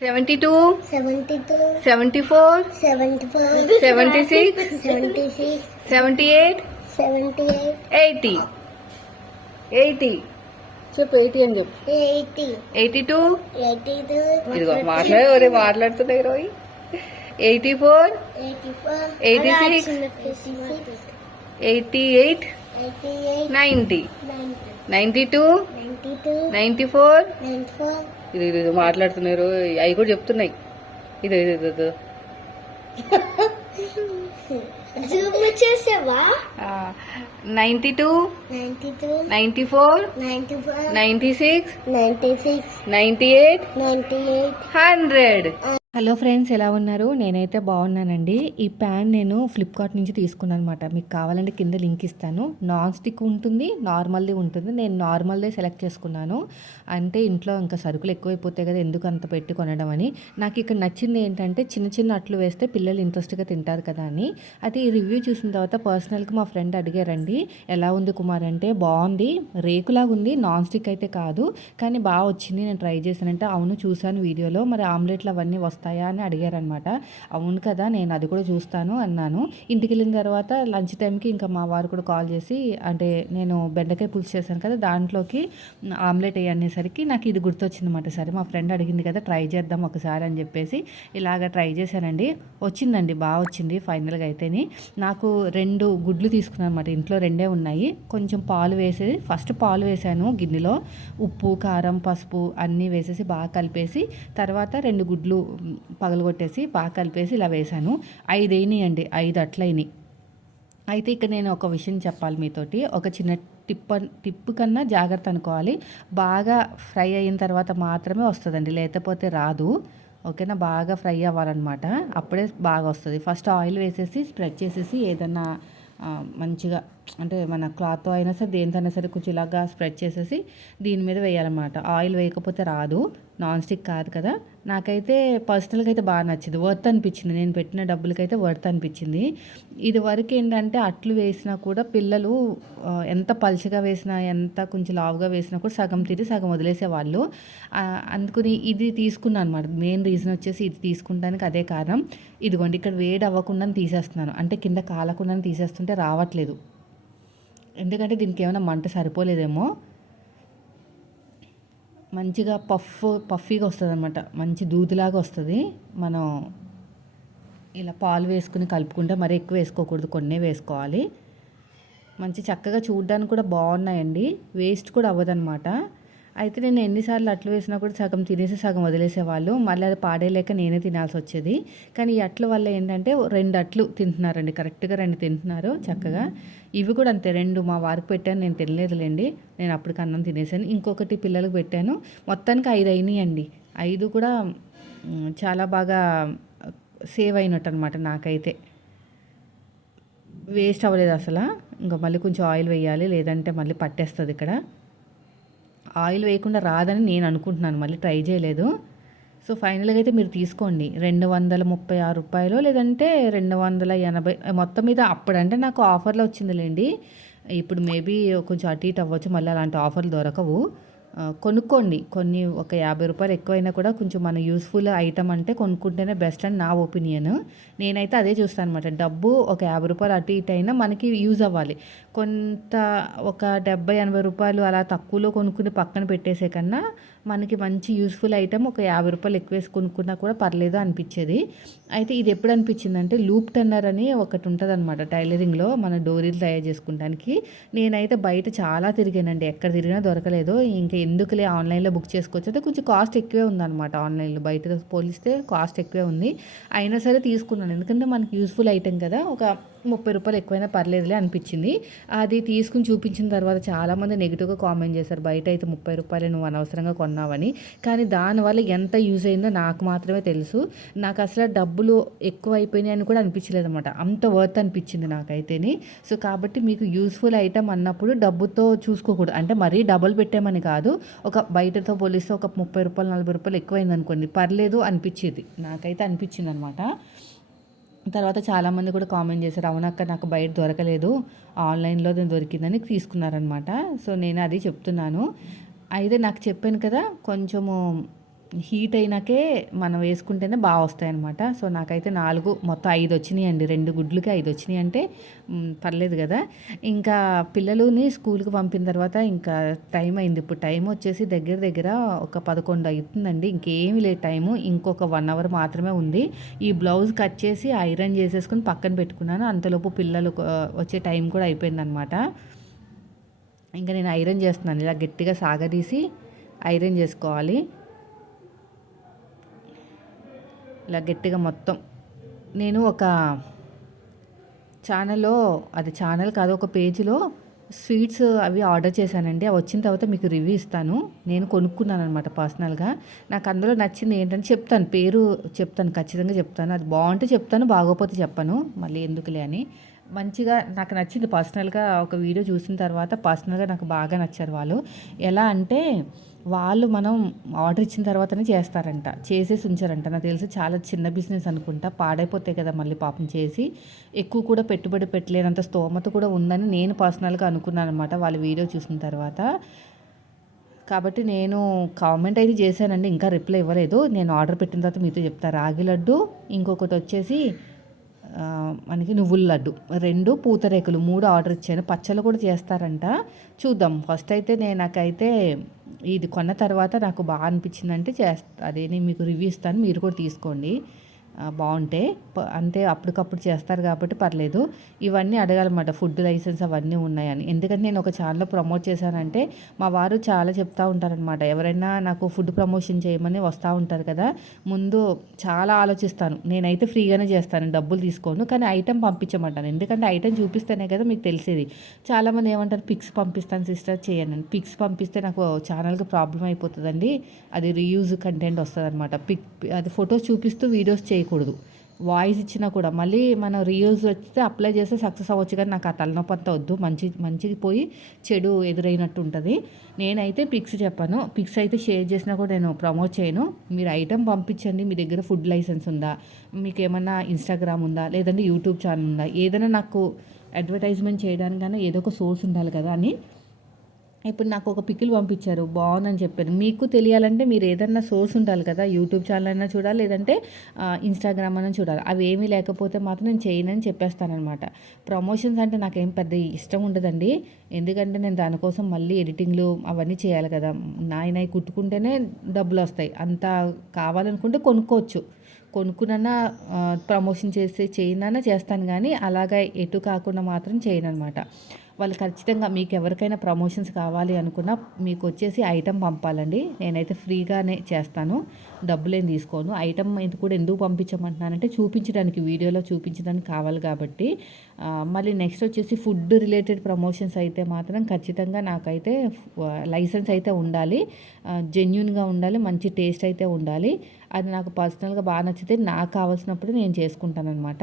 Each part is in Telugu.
72, 72, 74, 74, 76, 76, 78, 78, 80. 80. చెప్పు 80 అని చెప్పు. 80, 82. 82, ఇదిగో మాట్లాడుతున్నాయి రోజు. 84, 84, 86, 88, 88, 90, 90, 92, 92, 94. 94, ఇది మాట్లాడుతున్నారు అవి కూడా చెప్తున్నాయి. ఇది జూమ్ చేసావా? 92, 92, 94, 94, 96, 96, 98, 98, 100. హలో ఫ్రెండ్స్, ఎలా ఉన్నారు? నేనైతే బాగున్నానండి. ఈ ప్యాన్ నేను ఫ్లిప్కార్ట్ నుంచి తీసుకున్నాను అనమాట. మీకు కావాలంటే కింద లింక్ ఇస్తాను. నాన్ స్టిక్ ఉంటుంది, నార్మల్ది ఉంటుంది. నేను నార్మల్దే సెలెక్ట్ చేసుకున్నాను. అంటే ఇంట్లో ఇంకా సరుకులు ఎక్కువైపోతాయి కదా, ఎందుకు అంత పెట్టి కొనడం అని. నాకు ఇక్కడ నచ్చింది ఏంటంటే చిన్న చిన్న అట్లు వేస్తే పిల్లలు ఇంట్రెస్ట్గా తింటారు కదా అని. అయితే ఈ రివ్యూ చూసిన తర్వాత పర్సనల్గా మా ఫ్రెండ్ అడిగారండి, ఎలా ఉంది కుమార్ అంటే. బాగుంది, రేకులాగా ఉంది, నాన్ స్టిక్ అయితే కాదు, కానీ బాగా వచ్చింది, నేను ట్రై చేశానంటే. అవును, చూశాను వీడియోలో. మరి ఆమ్లెట్లు అవన్నీ వస్తాయా అని అడిగారనమాట. అవును కదా, నేను అది కూడా చూస్తాను అన్నాను. ఇంటికి వెళ్ళిన తర్వాత లంచ్ టైంకి ఇంకా మా వారు కూడా కాల్ చేసి, అంటే నేను బెండకాయ పులుసు చేశాను కదా, దాంట్లోకి ఆమ్లెట్ వేయనేసరికి నాకు ఇది గుర్తొచ్చిందన్నమాట. సరే మా ఫ్రెండ్ అడిగింది కదా, ట్రై చేద్దాం ఒకసారి అని చెప్పేసి ఇలాగ ట్రై చేశానండి. వచ్చిందండి, బాగా వచ్చింది ఫైనల్గా అయితేని. నాకు 2 గుడ్లు తీసుకున్నాను అనమాట. ఇంట్లో 2 ఉన్నాయి. కొంచెం పాలు వేసేది, ఫస్ట్ పాలు వేసాను గిన్నెలో, ఉప్పు కారం పసుపు అన్నీ వేసేసి బాగా కలిపేసి, తర్వాత 2 గుడ్లు పగలగొట్టేసి బాగా కలిపేసి ఇలా వేసాను. 5 అయినాయండి, 5 అట్లయినాయి. అయితే ఇక్కడ నేను ఒక విషయం చెప్పాలి మీతోటి. ఒక చిన్న టిప్ కన్నా జాగ్రత్త అనుకోవాలి. బాగా ఫ్రై అయిన తర్వాత మాత్రమే వస్తుందండి, లేకపోతే రాదు. ఓకేనా, బాగా ఫ్రై అవ్వాలన్నమాట, అప్పుడే బాగా వస్తుంది. ఫస్ట్ ఆయిల్ వేసేసి స్ప్రెడ్ చేసేసి ఏదన్నా మంచిగా, అంటే మన క్లాత్తో అయినా సరే దేనితోనైనా సరే కొంచెం ఇలాగా స్ప్రెడ్ చేసేసి దీని మీద వేయాలన్నమాట. ఆయిల్ వేయకపోతే రాదు, నాన్ స్టిక్ కాదు కదా. నాకైతే పర్సనల్గా అయితే బాగా నచ్చింది, వర్త్ అనిపించింది. నేను పెట్టిన డబ్బులకైతే వర్త్ అనిపించింది. ఇది వరకు ఏంటంటే అట్లు వేసినా కూడా పిల్లలు ఎంత పలుచగా వేసినా, ఎంత కొంచెం లావుగా వేసినా కూడా సగం తిని సగం వదిలేసేవాళ్ళు. అందుకని ఇది తీసుకున్నాను అనమాట. మెయిన్ రీజన్ వచ్చేసి ఇది తీసుకుంటానికి అదే కారణం. ఇదిగోండి, ఇక్కడ వేడి అవ్వకుండా తీసేస్తున్నాను, అంటే కింద కాలకుండా తీసేస్తుంటే రావట్లేదు. ఎందుకంటే దీనికి ఏమైనా మంట సరిపోలేదేమో. మంచిగా పఫీగా వస్తుంది అనమాట, మంచి దూదిలాగా వస్తుంది. మనం ఇలా పాలు వేసుకుని కలుపుకుంటే మరీ ఎక్కువ వేసుకోకూడదు, కొన్నే వేసుకోవాలి. మంచి చక్కగా చూడడానికి కూడా బాగున్నాయండి, వేస్ట్ కూడా అవ్వదన్నమాట. అయితే నేను ఎన్నిసార్లు అట్లు వేసినా కూడా సగం తినేసి సగం వదిలేసేవాళ్ళు. మళ్ళీ అది పాడేయలేక నేనే తినాల్సి వచ్చేది. కానీ ఈ అట్ల వల్ల ఏంటంటే 2 అట్లు తింటున్నారండి, కరెక్ట్గా 2 తింటున్నారు చక్కగా. ఇవి కూడా అంతే, 2 మా వారికి పెట్టాను, నేను తినలేదులేండి, నేను అప్పటికి అన్నం తినేసాను. ఇంకొకటి పిల్లలకు పెట్టాను. మొత్తానికి 5 అయినాయండి. 5 కూడా చాలా బాగా సేవ్ అయినట్టు అనమాట. నాకైతే వేస్ట్ అవ్వలేదు అసలు. ఇంకా మళ్ళీ కొంచెం ఆయిల్ వేయాలి, లేదంటే మళ్ళీ పట్టేస్తుంది ఇక్కడ. ఆయిల్ వేయకుండా రాదని నేను అనుకుంటున్నాను, మళ్ళీ ట్రై చేయలేదు. సో ఫైనల్గా అయితే మీరు తీసుకోండి, 236 రూపాయలు, లేదంటే 280. మొత్తం మీద అప్పుడంటే నాకు ఆఫర్లో వచ్చిందిలేండి. ఇప్పుడు మేబీ కొంచెం అటు ఇటు అవ్వచ్చు, మళ్ళీ అలాంటి ఆఫర్లు దొరకవు. కొనుక్కోండి, ఒక 50 రూపాయలు ఎక్కువైనా కూడా కొంచెం మన యూస్ఫుల్ ఐటమ్ అంటే కొనుక్కుంటేనే బెస్ట్ అని నా ఒపీనియన్. నేనైతే అదే చూస్తాను అనమాట. డబ్బు ఒక 50 రూపాయలు అటు ఇటు అయినా మనకి యూజ్ అవ్వాలి. కొంత ఒక 70-80 రూపాయలు అలా తక్కువలో కొనుక్కుని పక్కన పెట్టేసే కన్నా మనకి మంచి యూస్ఫుల్ ఐటమ్ ఒక 50 రూపాయలు ఎక్కువ వేసి కొనుక్కున్నా కూడా పర్లేదు అనిపించేది. అయితే ఇది ఎప్పుడు అనిపించిందంటే, లూప్ టర్నర్ అని ఒకటి ఉంటుంది అనమాట టైలరింగ్లో, మన డోరీలు తయారు చేసుకుంటానికి. నేనైతే బయట చాలా తిరిగానండి, ఎక్కడ తిరిగినా దొరకలేదు. ఇంకా ఎందుకులే ఆన్లైన్లో బుక్ చేసుకోవచ్చు, అయితే కొంచెం కాస్ట్ ఎక్కువే ఉందన్నమాట. ఆన్లైన్లో బయటతో పోలిస్తే కాస్ట్ ఎక్కువే ఉంది. అయినా సరే తీసుకున్నాను, ఎందుకంటే మనకి యూస్ఫుల్ ఐటెం కదా. ఒక 30 రూపాయలు ఎక్కువైనా పర్లేదులే అనిపించింది. అది తీసుకుని చూపించిన తర్వాత చాలామంది నెగిటివ్గా కామెంట్ చేశారు, బయట అయితే 30 రూపాయలు నువ్వు అనవసరంగా కొన్నావని. కానీ దానివల్ల ఎంత యూజ్ అయిందో నాకు మాత్రమే తెలుసు. నాకు అసలు డబ్బులు ఎక్కువ అయిపోయినాయి అని కూడా అనిపించలేదు అనమాట, అంత వర్త్ అనిపించింది నాకైతేని. సో కాబట్టి మీకు యూస్ఫుల్ ఐటమ్ అన్నప్పుడు డబ్బుతో చూసుకోకూడదు, అంటే మరీ డబుల్ పెట్టామని కాదు. ఒక బయటతో పోలిస్తే ఒక 30 రూపాయలు 40 రూపాయలు ఎక్కువైంది అనుకోండి, పర్లేదు అనిపించేది, నాకైతే అనిపించింది అనమాట. తర్వాత చాలామంది కూడా కామెంట్ చేశారు, అవునక్క నాకు బయట దొరకలేదు, ఆన్లైన్లో దొరికిందని తీసుకున్నారనమాట. సో నేను అది చెప్తున్నాను. అయితే నాకు చెప్పాను కదా, కొంచెము హీట్ అయినాకే మనం వేసుకుంటేనే బాగా వస్తాయన్నమాట. సో నాకైతే 4 మొత్తం 5 వచ్చినాయండి. 2 గుడ్లకి 5 వచ్చినాయి అంటే పర్లేదు కదా. ఇంకా పిల్లలని స్కూల్కి పంపిన తర్వాత ఇంకా టైం అయింది. ఇప్పుడు టైం వచ్చేసి దగ్గర దగ్గర ఒక 11 అవుతుందండి. ఇంకేమీ లేదు టైము. ఇంకొక 1 అవర్ మాత్రమే ఉంది. ఈ బ్లౌజ్ కట్ చేసి ఐరన్ చేసేసుకుని పక్కన పెట్టుకున్నాను. అంతలోపు పిల్లలు వచ్చే టైం కూడా అయిపోయిందనమాట. ఇంకా నేను ఐరన్ చేస్తున్నాను. ఇలా గట్టిగా సాగదీసి ఐరన్ చేసుకోవాలి. ఇలా గట్టిగా మొత్తం. నేను ఒక ఛానల్లో, అది ఛానల్ కాదు, ఒక పేజీలో స్వీట్స్ అవి ఆర్డర్ చేశానండి. అవి వచ్చిన తర్వాత మీకు రివ్యూ ఇస్తాను. నేను కొనుక్కున్నాను అనమాట పర్సనల్గా. నాకు అందులో నచ్చింది ఏంటంటే చెప్తాను, పేరు చెప్తాను, ఖచ్చితంగా చెప్తాను. అది బాగుంటే చెప్తాను, బాగోపోతే చెప్పను, మళ్ళీ ఎందుకులే అని. మంచిగా నాకు నచ్చింది పర్సనల్గా. ఒక వీడియో చూసిన తర్వాత పర్సనల్గా నాకు బాగా నచ్చారు వాళ్ళు. ఎలా అంటే వాళ్ళు మనం ఆర్డర్ ఇచ్చిన తర్వాతనే చేస్తారంట, చేసేసి ఉంచారంట. నాకు తెలిసి చాలా చిన్న బిజినెస్ అనుకుంటా. పాడైపోతాయి కదా మళ్ళీ పాపం చేసి. ఎక్కువ కూడా పెట్టుబడి పెట్టలేనంత స్తోమత కూడా ఉందని నేను పర్సనల్గా అనుకున్నాను అనమాట వాళ్ళ వీడియో చూసిన తర్వాత. కాబట్టి నేను కామెంట్ అయితే చేశానండి, ఇంకా రిప్లై ఇవ్వలేదు. నేను ఆర్డర్ పెట్టిన తర్వాత మీతో చెప్తా. రాగి లడ్డు, ఇంకొకటి వచ్చేసి మనకి నువ్వుల లడ్డు, 2 పూతరేకులు, 3 ఆర్డర్ ఇచ్చాను. పచ్చళ్ళు కూడా చేస్తారంట, చూద్దాం. ఫస్ట్ అయితే నాకైతే ఇది కొన్న తర్వాత నాకు బాగా అనిపించిందంటే అదే నేను మీకు రివ్యూ ఇస్తాను, మీరు కూడా తీసుకోండి. బాగుంటే అంటే అప్పటికప్పుడు చేస్తారు కాబట్టి పర్లేదు. ఇవన్నీ అడగాలన్నమాట, ఫుడ్ లైసెన్స్ అవన్నీ ఉన్నాయని. ఎందుకంటే నేను ఒక ఛానల్లో ప్రమోట్ చేశానంటే మా వారు చాలా చెప్తూ ఉంటారనమాట. ఎవరైనా నాకు ఫుడ్ ప్రమోషన్ చేయమని వస్తూ ఉంటారు కదా, ముందు చాలా ఆలోచిస్తాను. నేనైతే ఫ్రీగానే చేస్తాను, డబ్బులు తీసుకోను, కానీ ఐటెం పంపించమంటాను. ఎందుకంటే ఐటెం చూపిస్తేనే కదా మీకు తెలిసేది. చాలామంది ఏమంటారు, పిక్స్ పంపిస్తాను సిస్టర్ చేయను. పిక్స్ పంపిస్తే నాకు ఛానల్కి ప్రాబ్లం అయిపోతుందండి, అది రీయూజ్ కంటెంట్ వస్తుంది అనమాట. అది ఫొటోస్ చూపిస్తూ వీడియోస్ చేయకూడదు. వాయిస్ ఇచ్చినా కూడా మళ్ళీ మనం రీయూజ్ వస్తే అప్లై చేస్తే సక్సెస్ అవ్వచ్చు, కానీ నాకు ఆ తలనొప్పి అంతా వద్దు. మంచిది పోయి చెడు ఎదురైనట్టు ఉంటుంది. నేనైతే పిక్స్ చెప్పాను, పిక్స్ అయితే షేర్ చేసినా కూడా నేను ప్రమోట్ చేయను. మీరు ఐటెం పంపించండి, మీ దగ్గర ఫుడ్ లైసెన్స్ ఉందా, మీకు ఏమన్నా ఇన్స్టాగ్రామ్ ఉందా, లేదంటే యూట్యూబ్ ఛానల్ ఉందా, ఏదైనా నాకు అడ్వర్టైజ్మెంట్ చేయడానికైనా ఏదో ఒక సోర్స్ ఉండాలి కదా అని. ఇప్పుడు నాకు ఒక పికిల్ పంపించారు, బాగుందని చెప్పారు. మీకు తెలియాలంటే మీరు ఏదన్నా సోర్స్ ఉండాలి కదా, యూట్యూబ్ ఛానల్ అయినా చూడాలి, లేదంటే ఇన్స్టాగ్రామ్ అయినా చూడాలి. అవి ఏమీ లేకపోతే మాత్రం నేను చేయనని చెప్పేస్తానమాట. ప్రమోషన్స్ అంటే నాకేం పెద్ద ఇష్టం ఉండదండి, ఎందుకంటే నేను దానికోసం మళ్ళీ ఎడిటింగ్లు అవన్నీ చేయాలి కదా. నాయనవి కుట్టుకుంటేనే డబ్బులు వస్తాయి. అంత కావాలనుకుంటే కొనుక్కోవచ్చు, కొనుక్కున్నా ప్రమోషన్ చేసి చేయనన్నా చేస్తాను, కానీ అలాగా ఎటు కాకుండా మాత్రం చేయను అనమాట. వాళ్ళు ఖచ్చితంగా మీకు ఎవరికైనా ప్రమోషన్స్ కావాలి అనుకున్నా మీకు వచ్చేసి ఐటెం పంపాలండి. నేనైతే ఫ్రీగానే చేస్తాను, డబ్బులేం తీసుకోను. ఐటెం కూడా ఎందుకు పంపించమంటున్నానంటే చూపించడానికి, వీడియోలో చూపించడానికి కావాలి కాబట్టి. మళ్ళీ నెక్స్ట్ వచ్చేసి ఫుడ్ రిలేటెడ్ ప్రమోషన్స్ అయితే మాత్రం ఖచ్చితంగా నాకైతే లైసెన్స్ అయితే ఉండాలి, జెన్యూన్గా ఉండాలి, మంచి టేస్ట్ అయితే ఉండాలి. అది నాకు పర్సనల్గా బాగా నచ్చితే నాకు కావాల్సినప్పుడు నేను చేసుకుంటాను అనమాట.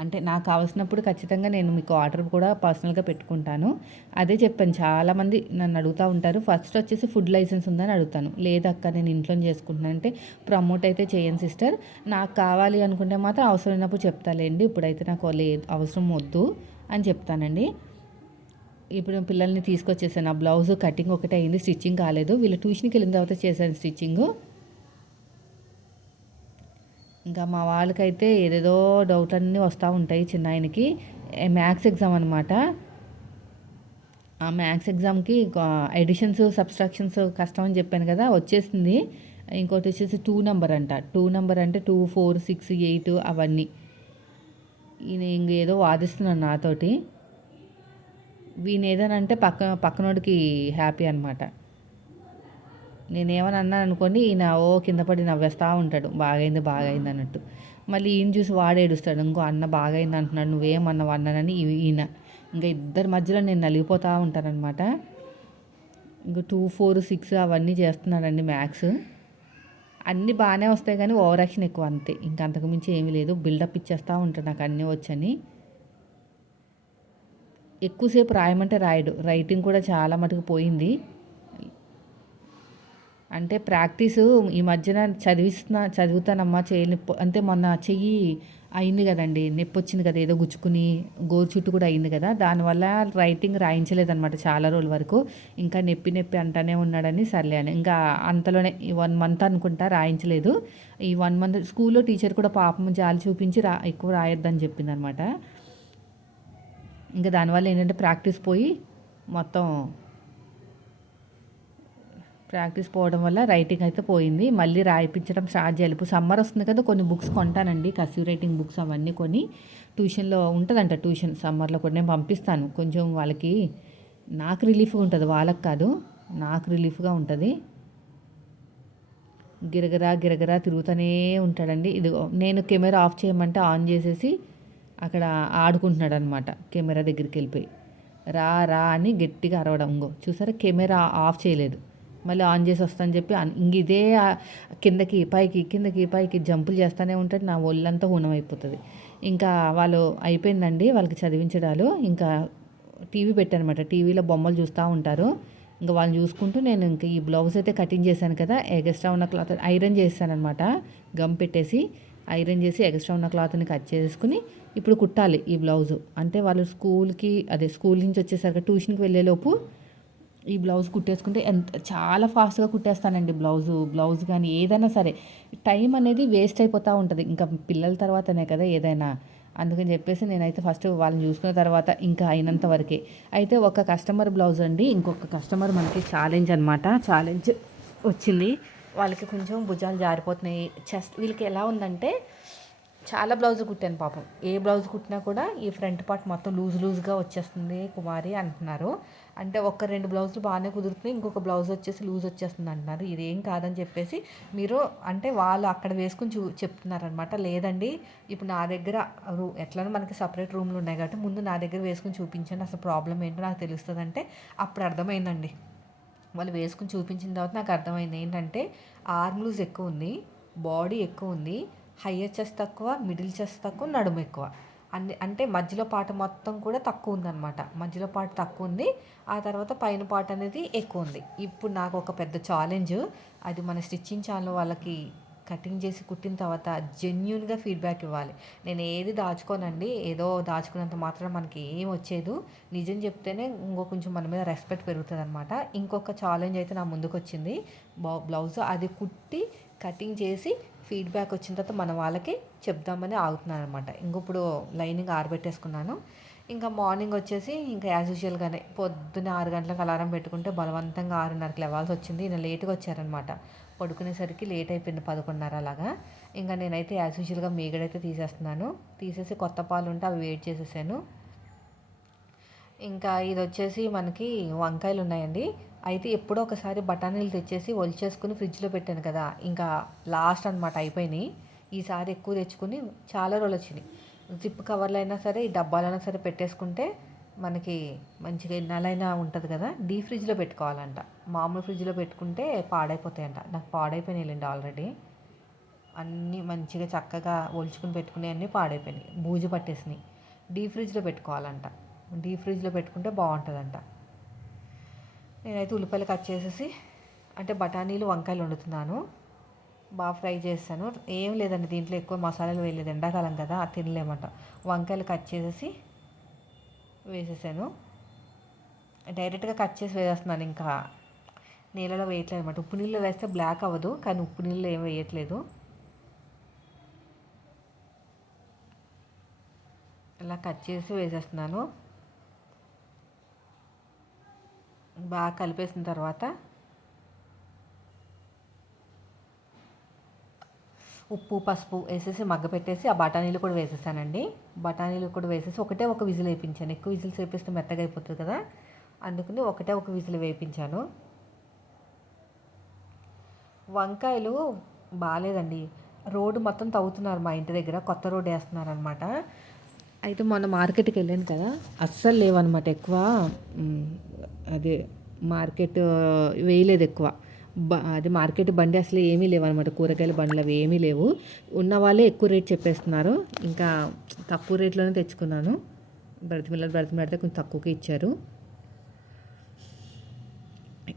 అంటే నాకు కావాల్సినప్పుడు ఖచ్చితంగా నేను మీకు ఆర్డర్ కూడా పర్సనల్గా పెట్టుకుంటాను. అదే చెప్పాను, చాలామంది నన్ను అడుగుతూ ఉంటారు. ఫస్ట్ వచ్చేసి ఫుడ్ లైసెన్స్ ఉందని అడుగుతాను. లేదక్క నేను ఇంట్లో చేసుకుంటున్నాను అంటే ప్రమోట్ అయితే చేయను సిస్టర్, నాకు కావాలి అనుకుంటే మాత్రం అవసరమైనప్పుడు చెప్తాలేండి, ఇప్పుడైతే నాకు లేదు అవసరం వద్దు అని చెప్తానండి. ఇప్పుడు పిల్లల్ని తీసుకొచ్చేసాను. ఆ బ్లౌజ్ కటింగ్ ఒకటే అయింది, స్టిచ్చింగ్ కాలేదు. వీళ్ళు ట్యూషన్కి వెళ్ళిన తర్వాత చేశాను స్టిచ్చింగు. ఇంకా మా వాళ్ళకైతే ఏదేదో డౌట్ అన్నీ వస్తూ ఉంటాయి. చిన్న ఆయనకి మ్యాథ్స్ ఎగ్జామ్ అనమాట. ఆ మ్యాథ్స్ ఎగ్జామ్కి ఎడిషన్స్ సబ్స్ట్రాక్షన్స్ కష్టం అని చెప్పాను కదా, వచ్చేసింది. ఇంకోటి వచ్చేసి 2 నెంబర్ అంట. 2 నెంబర్ అంటే 2, 4, 6, 8 అవన్నీ. ఈయన ఇంకేదో వాదిస్తున్నాను నాతోటి. వీని ఏదనంటే పక్కనోడికి హ్యాపీ అనమాట. నేనేమని అన్నాను అనుకోండి, ఈయన కింద పడి నవ్వేస్తూ ఉంటాడు, బాగైంది బాగైంది అన్నట్టు. మళ్ళీ ఈయన చూసి వాడు ఏడుస్తాడు, ఇంకో అన్న బాగైంది అంటున్నాడు, నువ్వేమన్నావు అన్నానని ఈయన. ఇంకా ఇద్దరి మధ్యలో నేను నలిగిపోతూ ఉంటానన్నమాట. ఇంకా 2, 4, 6 అవన్నీ చేస్తున్నాడండి మ్యాథ్స్. అన్నీ బాగానే వస్తాయి కానీ ఓవర్ యాక్షన్ ఎక్కువ, అంతే. ఇంకా అంతకుమించి ఏమీ లేదు. బిల్డప్ ఇచ్చేస్తూ ఉంటాడు నాకు అన్నీ వచ్చని. ఎక్కువసేపు రాయమంటే రాయడు. రైటింగ్ కూడా చాలా మటుకు పోయింది. అంటే ప్రాక్టీసు ఈ మధ్యన చదువుతానమ్మా చేయని అంటే మొన్న చెయ్యి అయింది కదండి, నొప్పి వచ్చింది కదా, ఏదో గుచ్చుకుని గోరు చుట్టూ కూడా అయింది కదా, దానివల్ల రైటింగ్ రాయించలేదన్నమాట చాలా రోజుల వరకు. ఇంకా నొప్పి నొప్పి అంటానే ఉన్నాడని సర్లే అని ఇంకా అంతలోనే ఈ 1 మంత్ అనుకుంటా రాయించలేదు. ఈ 1 మంత్ స్కూల్లో టీచర్ కూడా పాపం జాలి చూపించి ఎక్కువ రాయొద్దని చెప్పిందనమాట. ఇంకా దానివల్ల ఏంటంటే ప్రాక్టీస్ పోవడం వల్ల రైటింగ్ అయితే పోయింది. మళ్ళీ రాయిపించడం స్టార్ట్ చేయాలి. ఇప్పుడు సమ్మర్ వస్తుంది కదా, కొన్ని బుక్స్ కొంటానండి, కర్సివ్ రైటింగ్ బుక్స్ అవన్నీ కొని ట్యూషన్లో ఉంటుందంట. ట్యూషన్ సమ్మర్లో కూడా నేను పంపిస్తాను. కొంచెం వాళ్ళకి నాకు రిలీఫ్గా ఉంటుంది, వాళ్ళకి కాదు, నాకు రిలీఫ్గా ఉంటుంది. గిరగరా తిరుగుతూనే ఉంటాడండి. ఇదిగో నేను కెమెరా ఆఫ్ చేయమంటే ఆన్ చేసేసి అక్కడ ఆడుకుంటున్నాడు అనమాట. కెమెరా దగ్గరికి వెళ్ళిపోయి రా రా అని గట్టిగా అరవడం. ఇంకో చూసారా, కెమెరా ఆఫ్ చేయలేదు, మళ్ళీ ఆన్ చేసి వస్తానని చెప్పి ఇంక ఇదే కిందకి పైకి జంపులు చేస్తూనే ఉంటాడు. నా ఒళ్ళంతా హూనం అయిపోతుంది. ఇంకా వాళ్ళు అయిపోయిందండి వాళ్ళకి చదివించడాలు. ఇంకా టీవీ పెట్టానమాట, టీవీలో బొమ్మలు చూస్తూ ఉంటారు. ఇంకా వాళ్ళని చూసుకుంటూ నేను ఇంకా ఈ బ్లౌజ్ అయితే కటింగ్ చేశాను కదా, ఎగస్ట్రా ఉన్న క్లాత్ ఐరన్ చేశాను అనమాట. గమ్ పెట్టేసి ఐరన్ చేసి ఎగస్ట్రా ఉన్న క్లాత్ని కట్ చేసుకుని ఇప్పుడు కుట్టాలి ఈ బ్లౌజు. అంటే వాళ్ళు స్కూల్ నుంచి వచ్చేసరికి ట్యూషన్కి వెళ్ళేలోపు ఈ బ్లౌజ్ కుట్టేసుకుంటే చాలా ఫాస్ట్గా కుట్టేస్తానండి. బ్లౌజ్ కానీ ఏదైనా సరే టైం అనేది వేస్ట్ అయిపోతూ ఉంటుంది. ఇంకా పిల్లల తర్వాతనే కదా ఏదైనా. అందుకని చెప్పేసి నేనైతే ఫస్ట్ వాళ్ళని చూసుకున్న తర్వాత ఇంకా అయినంత వరకే. అయితే ఒక కస్టమర్ బ్లౌజ్ అండి, ఇంకొక కస్టమర్ మనకి ఛాలెంజ్ వచ్చింది. వాళ్ళకి కొంచెం భుజాలు జారిపోతున్నాయి, చెస్ట్ వీళ్ళకి ఎలా ఉందంటే చాలా బ్లౌజ్ కుట్టాను పాపం. ఏ బ్లౌజ్ కుట్టినా కూడా ఈ ఫ్రంట్ పార్ట్ మొత్తం లూజ్గా వచ్చేస్తుంది కుమారి అంటున్నారు. అంటే 1-2 బ్లౌజులు బాగానే కుదురుతున్నాయి, ఇంకొక బ్లౌజ్ వచ్చేసి లూజ్ వచ్చేస్తుంది అంటున్నారు. ఇదేం కాదని చెప్పేసి మీరు అంటే వాళ్ళు అక్కడ వేసుకుని చెప్తున్నారనమాట. లేదండి ఇప్పుడు నా దగ్గర ఎట్లనో మనకి సపరేట్ రూమ్లు ఉన్నాయి కాబట్టి ముందు నా దగ్గర వేసుకుని చూపించండి, అసలు ప్రాబ్లం ఏంటో నాకు తెలుస్తుంది అంటే అప్పుడు అర్థమైందండి. వాళ్ళు వేసుకుని చూపించిన తర్వాత నాకు అర్థమైంది ఏంటంటే ఆర్మ్ లూజ్ ఎక్కువ ఉంది, బాడీ ఎక్కువ ఉంది, హయ్యర్ చెస్ట్ తక్కువ, మిడిల్ చెస్ట్ తక్కువ, నడుము ఎక్కువ. అంటే మధ్యలో పాట మొత్తం కూడా తక్కువ ఉందన్నమాట. మధ్యలో పాట తక్కువ ఉంది, ఆ తర్వాత పైన పాట అనేది ఎక్కువ ఉంది. ఇప్పుడు నాకు ఒక పెద్ద ఛాలెంజ్, అది మన స్టిచ్చింగ్ ఛానల్ వాళ్ళకి కటింగ్ చేసి కుట్టిన తర్వాత జెన్యూన్గా ఫీడ్బ్యాక్ ఇవ్వాలి. నేను ఏది దాచుకోనండి, ఏదో దాచుకున్నంత మాత్రం మనకి ఏం వచ్చేదు. నిజం చెప్తేనే కొంచెం మన మీద రెస్పెక్ట్ పెరుగుతుంది అనమాట. ఇంకొక ఛాలెంజ్ అయితే నా ముందుకు వచ్చింది, బ్లౌజ్ అది కుట్టి కటింగ్ చేసి ఫీడ్బ్యాక్ వచ్చిన తర్వాత మన వాళ్ళకి చెప్దామని ఆగుతున్నాను అనమాట. ఇప్పుడు లైనింగ్ ఆరబెట్టేసుకున్నాను. ఇంకా మార్నింగ్ వచ్చేసి ఇంకా యాజ్ యూజువల్గానే పొద్దున్న 6 గంటలకు అలారం పెట్టుకుంటే బలవంతంగా 6:30కి లేవాల్సి వచ్చింది. నేను లేట్గా వచ్చారనమాట, పడుకునేసరికి లేట్ అయిపోయింది 11:30 అలాగా. ఇంకా నేనైతే యాజ్ యూజువల్గా మీగడైతే తీసేసి కొత్త పాలు ఉంటే అవి వేడి చేసేసాను. ఇంకా ఇది వచ్చేసి మనకి వంకాయలు ఉన్నాయండి. అయితే ఎప్పుడో ఒకసారి బఠానీలు తెచ్చేసి ఒలిచేసుకుని ఫ్రిడ్జ్లో పెట్టాను కదా, ఇంకా లాస్ట్ అనమాట అయిపోయినాయి. ఈసారి ఎక్కువ తెచ్చుకుని చాలా రోజులు వచ్చినాయి. జిప్ కవర్లు అయినా సరే ఈ డబ్బాలైనా సరే పెట్టేసుకుంటే మనకి మంచిగా నెలైనా ఉంటుంది కదా. డీప్ ఫ్రిడ్జ్లో పెట్టుకోవాలంట, మామూలు ఫ్రిడ్జ్లో పెట్టుకుంటే పాడైపోతాయంట. నాకు పాడైపోయినాయిలేండి ఆల్రెడీ, అన్నీ మంచిగా చక్కగా ఒలుచుకుని పెట్టుకునే అన్నీ పాడైపోయినాయి, బూజు పట్టేసినాయి. డీప్ ఫ్రిడ్జ్లో పెట్టుకోవాలంట, డీప్ ఫ్రిడ్జ్లో పెట్టుకుంటే బాగుంటుందంట. నేనైతే ఉల్లిపాయలు కట్ చేసేసి అంటే బఠానీలు వంకాయలు వండుతున్నాను, బాగా ఫ్రై చేస్తాను. ఏం లేదండి దీంట్లో ఎక్కువ మసాలాలు వేయలేదు, ఎండాకాలం కదా తినలేమట. వంకాయలు కట్ చేసేసి వేసేసాను, డైరెక్ట్గా కట్ చేసి వేసేస్తున్నాను. ఇంకా నీళ్ళలో వేయట్లేదు అనమాట. ఉప్పు నీళ్ళు వేస్తే బ్లాక్ అవ్వదు, కానీ ఉప్పు నీళ్ళు ఏం వేయట్లేదు. ఇలా కట్ చేసి వేసేస్తున్నాను. బాగా కలిపేసిన తర్వాత ఉప్పు పసుపు వేసేసి మగ్గపెట్టేసి ఆ బఠానీలు కూడా వేసేసానండి. బఠానీలు కూడా వేసేసి ఒక విజిల్ వేయించాను. ఎక్కువ విజిల్స్ వేపిస్తే మెత్తగా అయిపోతుంది కదా, అందుకని ఒక విజిల్ వేయించాను. వంకాయలు బాగాలేదండి, రోడ్డు మొత్తం తవ్వుతున్నారు మా ఇంటి దగ్గర, కొత్త రోడ్డు వేస్తున్నారనమాట. అయితే మొన్న మార్కెట్కి వెళ్ళాను కదా, అస్సలు లేవన్నమాట ఎక్కువ. అదే మార్కెట్ వేయలేదు ఎక్కువ, అది మార్కెట్ బండి అసలు ఏమీ లేవన్నమాట. కూరగాయల బండ్లు అవి ఏమీ లేవు. ఉన్న వాళ్ళే ఎక్కువ రేట్ చెప్పేస్తున్నారు. ఇంకా తక్కువ రేట్లోనే తెచ్చుకున్నాను. బ్రతిమిలాడితే కొంచెం తక్కువకి ఇచ్చారు.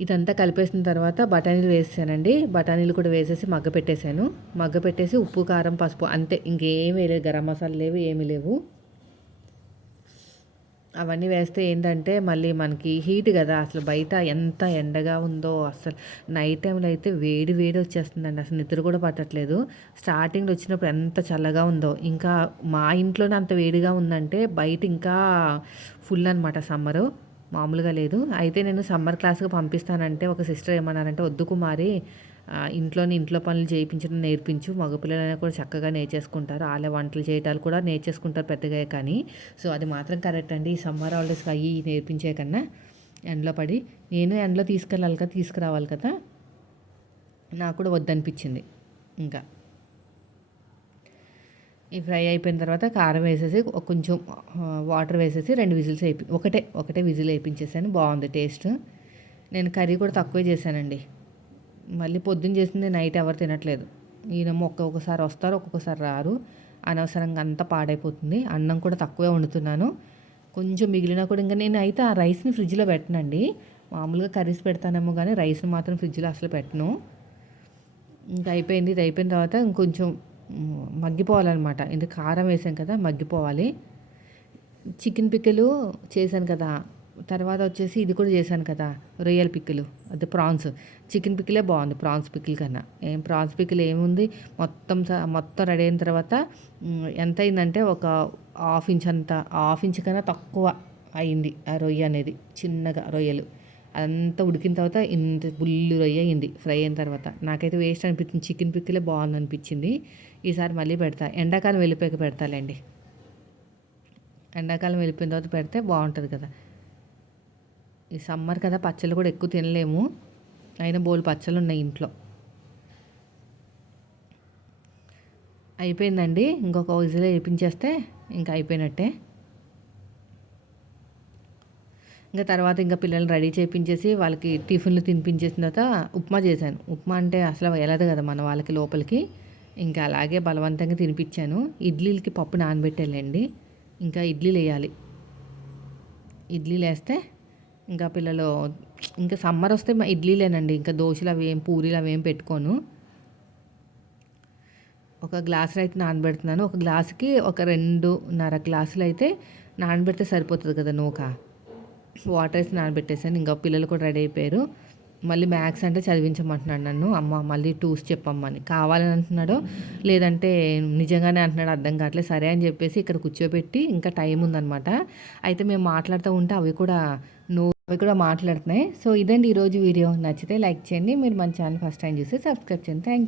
ఇదంతా కలిపేసిన తర్వాత బఠానీలు వేసేసానండి. బఠానీలు కూడా వేసేసి మగ్గపెట్టేసాను. మగ్గపెట్టేసి ఉప్పు, కారం, పసుపు అంతే, ఇంకేం వేయలేదు. గరం మసాలా లేవు, ఏమీ లేవు. అవన్నీ వేస్తే ఏంటంటే మళ్ళీ మనకి హీట్ కదా, అసలు బయట ఎంత ఎండగా ఉందో, అసలు నైట్ టైంలో అయితే వేడి వేడి వచ్చేస్తుందండి. అసలు నిద్ర కూడా పట్టట్లేదు. స్టార్టింగ్లో వచ్చినప్పుడు ఎంత చల్లగా ఉందో, ఇంకా మా ఇంట్లోనే అంత వేడిగా ఉందంటే బయట ఇంకా ఫుల్ అనమాట సమ్మరు, మామూలుగా లేదు. అయితే నేను సమ్మర్ క్లాస్కి పంపిస్తానంటే ఒక సిస్టర్ ఏమన్నారంటే, వద్దు కుమారి, ఇంట్లో పనులు చేయించడం నేర్పించు, మగపిల్లలైనా కూడా చక్కగా నేర్చేసుకుంటారు, వాళ్ళే వంటలు చేయటాలు కూడా నేర్చేసుకుంటారు పెద్దగా. కానీ సో అది మాత్రం కరెక్ట్ అండి. ఈ సమ్మర్ హాలిడేస్కి అయ్యి నేర్పించే కన్నా ఎండలో పడి, నేను ఎండలో తీసుకెళ్ళాలి కదా, తీసుకురావాలి కదా, నాకు కూడా వద్దనిపించింది. ఇంకా ఈ ఫ్రై అయిపోయిన తర్వాత కారం వేసేసి కొంచెం వాటర్ వేసేసి 2 విజిల్స్ ఒకటే విజిల్ వేయించేసాను. బాగుంది టేస్ట్. నేను కర్రీ కూడా తక్కువే చేశానండి. మళ్ళీ పొద్దున్న చేసింది నైట్ ఎవరు తినట్లేదు. ఈయనమ్మ ఒక్కొక్కసారి వస్తారు, ఒక్కొక్కసారి రారు. అనవసరంగా అంతా పాడైపోతుంది. అన్నం కూడా తక్కువే వండుతున్నాను. కొంచెం మిగిలినా కూడా ఇంకా నేను అయితే ఆ రైస్ని ఫ్రిడ్జ్లో పెట్టనండి. మామూలుగా కర్రీస్ పెడతానేమో కానీ రైస్ని మాత్రం ఫ్రిడ్జ్లో అసలు పెట్టను. ఇంకా అయిపోయింది. ఇది అయిపోయిన తర్వాత ఇంకొంచెం మగ్గిపోవాలన్నమాట. ఇది కారం వేసాం కదా, మగ్గిపోవాలి. చికెన్ పిక్కలు చేశాను కదా, తర్వాత వచ్చేసి ఇది కూడా చేశాను కదా, రొయ్యల పిక్కలు, అది ప్రాన్స్. చికెన్ పిక్కలే బాగుంది ప్రాన్స్ పిక్కల కన్నా. ప్రాన్స్ పిక్కలు ఏముంది, మొత్తం రెడీ అయిన తర్వాత ఎంత అయిందంటే ఒక హాఫ్ ఇంచ్ కన్నా తక్కువ అయింది ఆ రొయ్య అనేది. చిన్నగా రొయ్యలు అదంతా ఉడికిన తర్వాత ఇంత బుల్లి రొయ్య అయింది ఫ్రై అయిన తర్వాత. నాకైతే వేస్ట్ అనిపించింది. చికెన్ పిక్కలే బాగుంది అనిపించింది. ఈసారి మళ్ళీ పెడతా, ఎండాకాలం వెళ్ళిపోయాక పెడతాలేండి. ఎండాకాలం వెళ్ళిపోయిన తర్వాత పెడితే బాగుంటుంది కదా. ఈ సమ్మర్ కదా, పచ్చళ్ళు కూడా ఎక్కువ తినలేము. అయినా బోలు పచ్చళ్ళు ఉన్నాయి ఇంట్లో. అయిపోయిందండి. ఇంకొక విజిల్ వేయించేస్తే ఇంకా అయిపోయినట్టే. ఇంకా తర్వాత ఇంకా పిల్లల్ని రెడీ చేయించేసి వాళ్ళకి టిఫిన్లు తినిపించేసిన తర్వాత ఉప్మా చేశాను. ఉప్మా అంటే అసలు వెళ్ళదు కదా మన వాళ్ళకి లోపలికి. ఇంకా అలాగే బలవంతంగా తినిపించాను. ఇడ్లీలకి పప్పు నానబెట్టాలండి. ఇంకా ఇడ్లీలు వేయాలి. ఇడ్లీలు వేస్తే ఇంకా పిల్లలు, ఇంకా సమ్మర్ వస్తే మా ఇడ్లీలేనండి. ఇంకా దోశలు పూరీలు అవేం పెట్టుకోను. ఒక గ్లాసులు అయితే నానబెడుతున్నాను. ఒక గ్లాసుకి ఒక 2.5 గ్లాసులు అయితే నానబెడితే సరిపోతుంది కదా నూక. వాటర్ వేసి నానబెట్టేసాను. ఇంకా పిల్లలు కూడా రెడీ అయిపోయారు. మళ్ళీ మ్యాథ్స్ అంటే చదివించమంటున్నాడు నన్ను. అమ్మ మళ్ళీ టూస్ చెప్పమ్మని. కావాలని అంటున్నాడో లేదంటే నిజంగానే అంటున్నాడు అర్థం కావట్లేదు. సరే అని చెప్పేసి ఇక్కడ కూర్చోబెట్టి, ఇంకా టైం ఉందనమాట. అయితే మేము మాట్లాడుతూ ఉంటే అవి కూడా మాట్లాడుతున్నాయి. సో ఇదండి ఈరోజు వీడియో. నచ్చితే లైక్ చేయండి. మీరు మన ఛానల్ ఫస్ట్ టైం చూస్తే సబ్స్క్రైబ్ చేయండి. Thank you.